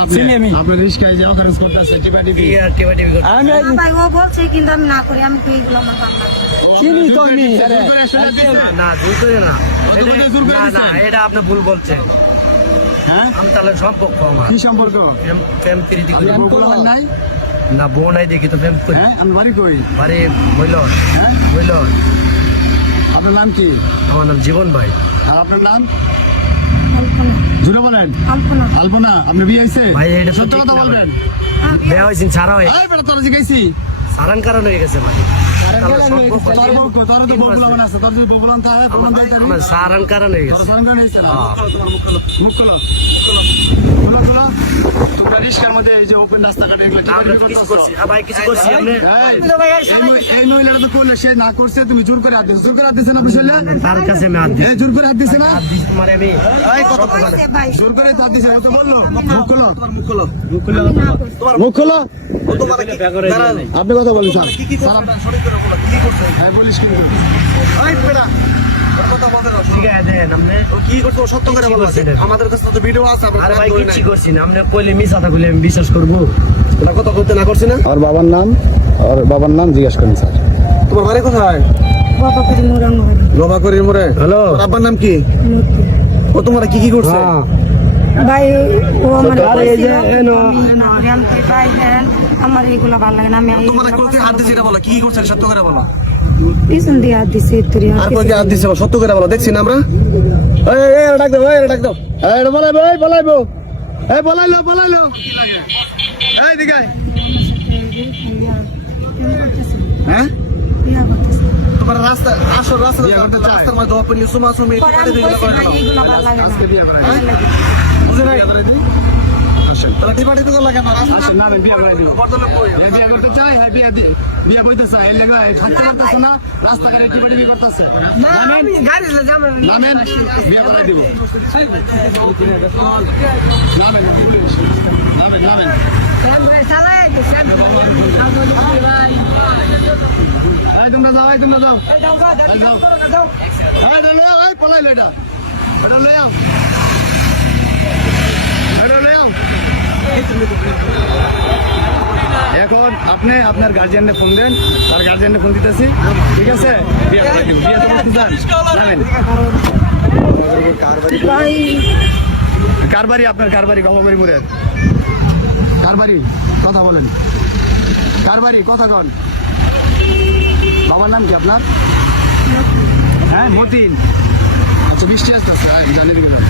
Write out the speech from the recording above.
আপনি চিনি আমি। আপনার রিস্কায় যে অকারেন্স করতেছে টিপা টিপি। আমি না ভাই ও বলছে কিন্তু আমি না করি আমি তো এইগুলো না চিনি তো আমি আরে। জোর করে শুনে দিছে। না জোর করে না। কত করে জোর করে না না এটা আপনি ভুল বলছেন। হ্যাঁ? আমি তাহলে সম্পর্ক আমার। কি সম্পর্ক? প্রেম- প্রেম প্রীতি বউ নাই? না বউ নাই দেখি তো প্রেম করি। হ্যাঁ আমি বাড়ি কই আরে বইল হ্যাঁ? বইল আপনার নাম কি? আমার নাম জীবন ভাই। আর আপনার নাম? জুড়ে বলেন। আলপনা। আপনি বিয়ে হয়েছে? ভাই, এটা সত্য কথা বলবেন বিয়ে হয়েছে ছাড়া হয় এই বেটা তোরা জিগাইছি সারান কারণ হয়ে গেছে ভাই। তাহলে সম্পর্ক তোর বউ কো- তোর তো বউ বলা আছে তোর যদি বউ থাকে প্রমাণ দিতে আমার সারান কারণ হয়ে গেছে। না। মুখ খোলো খোলো খোলো তোমরা রিস্কার মধ্যে এই যে ওপেন রাস্তাঘাটে এগুলো টিপা আমরা টিপি কিছু করছি। ভাই কিছু করছি আপনি এই, এই মহি- এই মহিলাটা তো করলে সে না করছে তুমি জোর করে হাত দিছো জোর করে হাত দিছে না বুঝলে তার কাছে আমি হাত দিই জোর করে হাত দিছে না? তোমার আমি বলছে ভাই জোর করে হাত দিছে তো বলল মুখ খোলো। আমি না করছি। মুখ খোলো। আপনি কথা বলেন স্যার বলিস কিন্তু ঠিক আছে দেন আপনি কি করছ? সত্য করে বলো সেটা। আমাদের কাছে তো ভিডিও আছে আমরা আরে বাবার নাম আর বাবার নাম জিজ্ঞেস করেন স্যার। তোমার বাড়ি কোথায়? বাবা করে মোরানো বাড়ি লোভা করির মোড়ে। হ্যালো? আব্বার নাম কি? ও তোমার কি কি করছে? হ্যাঁ। ভাই ও আমার আমার এইগুলা ভালো লাগে না আমি তোমার এইগুলা হাত দিছে এটা বলো কি কি করছে সত্য করে বলো। পিছন দিয়ে হাত দিছি তুই আর কোথায় হাত দিছে সত্য করে বলো দেখছি না আমরা? এই এই ডাক দাও এই ডাক দাও। এই বলাইবো এই বলাইবো। এই বলাইলো বলাইলো। এই দিকে হ্যাঁ? রাস্তা আসল রাস্তা রাস্তার মধ্যে ওপেন সুমা সুমি আজকে বিয়ে করাই বুঝে নাই? রাস্তাঘাটে টিপা টিপি করতেছে? নামেন? বিয়ে করাই দিব। নামেন নামেন নামেন। তোমরা যাও তোমরা যাও। যাও আও, এই পলাইলো এটা। এটা লয়ে আপনি আপনার গার্জিয়ানকে ফোন দেন, তার গার্জিয়ানকে ফোন দিতেছি। ঠিক আছে? বিয়ে করে দিন, বিয়ে তো করতে চান জানেন ভাই আপনার? কার বাড়ি? গঙ্গাবাড়ি মোড়ের। কার কথা বলেন। কার বাড়ি? কথা কন। বাবার নাম কি আপনার? হ্যাঁ মতিন। আচ্ছা বৃষ্টি আসতে আসতে জানিয়ে যান